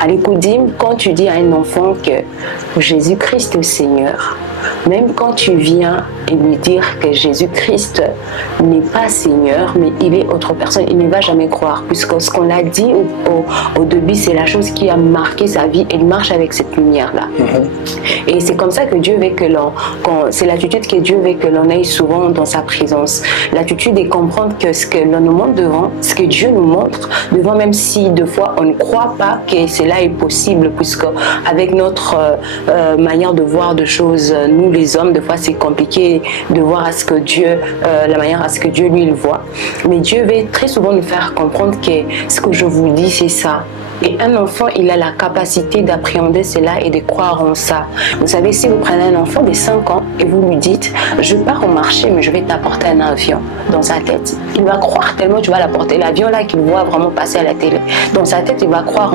À l'écoudime, quand tu dis à un enfant que Jésus-Christ est Seigneur, même quand tu viens et lui dire que Jésus-Christ n'est pas Seigneur, mais il est autre personne, il ne va jamais croire. Puisque ce qu'on a dit au début, c'est la chose qui a marqué sa vie. Il marche avec cette lumière-là. Et c'est comme ça que Dieu veut que c'est l'attitude que Dieu veut que l'on ait souvent dans sa présence. L'attitude est comprendre que ce que l'on nous montre devant, ce que Dieu nous montre devant, même si deux fois on ne croit pas que cela est possible, puisque avec notre manière de voir de choses, nous les hommes, des fois c'est compliqué de voir à ce que Dieu, la manière à ce que Dieu lui il voit. Mais Dieu veut très souvent nous faire comprendre que ce que je vous dis c'est ça. Et un enfant, il a la capacité d'appréhender cela et de croire en ça. Vous savez, si vous prenez un enfant de 5 ans et vous lui dites « Je pars au marché, mais je vais t'apporter un avion » dans sa tête, il va croire tellement que tu vas l'apporter. L'avion là qu'il voit vraiment passer à la télé. Dans sa tête, il va croire